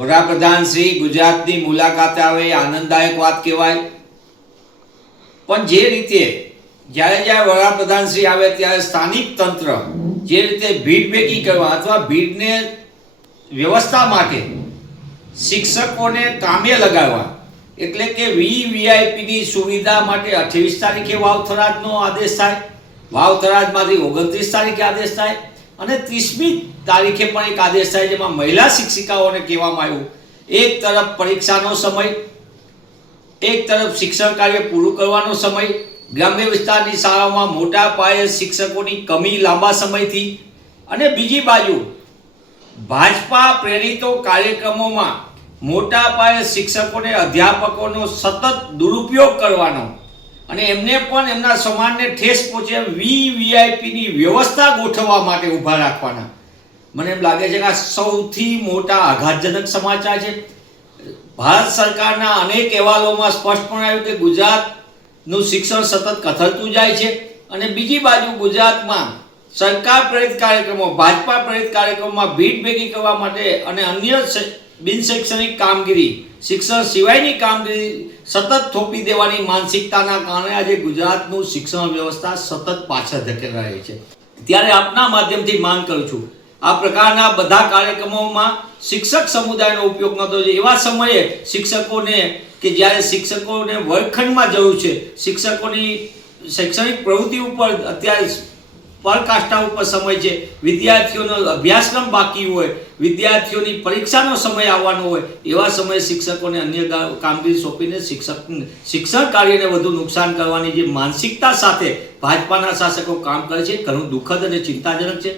વડાપ્રધાન શ્રી ગુજરાતની મુલાકાતે આવે એ આનંદદાયક વાત કહેવાય, પણ જે રીતે જ્યારે વડાપ્રધાન શ્રી આવે ત્યારે સ્થાનિક તંત્ર જે રીતે ભીડ ભેગી કરવા અથવા ભીડને વ્યવસ્થા માટે શિક્ષકોને કામે લગાવવા, એટલે કે વીવીઆઈપીની સુવિધા માટે 28 તારીખે વાવથરાજનો આદેશ થાય, વાવથરાજમાંથી 29 તારીખે આદેશ થાય અને 30મી તારીખે પણ એક આદેશ થાય, જેમાં મહિલા શિક્ષિકાઓને કહેવામાં આવ્યું એક તરફ પરીક્ષાનો સમય, એક તરફ શિક્ષણ કાર્ય પૂરું કરવાનો સમય, ગ્રામ્ય વિસ્તારની શાળાઓમાં મોટા પાયે શિક્ષકોની કમી લાંબા સમયથી, અને બીજી બાજુ ભાજપા પ્રેરિતો કાર્યક્રમોમાં મોટા પાયે શિક્ષકોને અધ્યાપકોનો સતત દુરુપયોગ કરવાનો અને એમને પણ એમના સમાનને ઠેસ પહોંચે વીવીઆઈપીની વ્યવસ્થા ગોઠવવા માટે ઊભા રાખવાના. મને એમ લાગે છે કે આ સૌથી મોટા આઘાતજનક સમાચાર છે. ભારત સરકારના અનેક અહેવાલોમાં સ્પષ્ટપણે આવ્યું કે ગુજરાતનું શિક્ષણ સતત કથળતું જાય છે, અને બીજી બાજુ ગુજરાતમાં સરકાર પ્રેરિત કાર્યક્રમો, ભાજપા પ્રેરિત કાર્યક્રમોમાં ભીડ ભેગી કરવા માટે અને અન્ય બિન શૈક્ષણિક કામગીરી, શિક્ષણ સિવાયની કામગીરી સતત થોપી દેવાની માનસિકતાના કારણે આજે ગુજરાતનું શિક્ષણ વ્યવસ્થા સતત પાછળ ધકેલાઈ રહી છે. ત્યારે આપના માધ્યમથી માંગ કરું છું, આ પ્રકારના બધા કાર્યક્રમોમાં શિક્ષક સમુદાયનો ઉપયોગ ન થવો જોઈએ. એવા સમયે શિક્ષકોને કે જ્યારે શિક્ષકોને વર્ગખંડમાં જરૂર છે, શિક્ષકોની શૈક્ષણિક પ્રવૃત્તિ ઉપર અત્યારે પરકાષ્ઠા ઉપર સમય છે, વિદ્યાર્થીઓનો અભ્યાસક્રમ બાકી હોય, વિદ્યાર્થીઓની પરીક્ષાનો સમય આવવાનો હોય, એવા સમયે શિક્ષકોને અન્ય કામગીરી સોંપીને શિક્ષણ કાર્યને વધુ નુકસાન કરવાની જે માનસિકતા સાથે ભાજપાના શાસકો કામ કરે છે, ઘણું દુઃખદ અને ચિંતાજનક છે.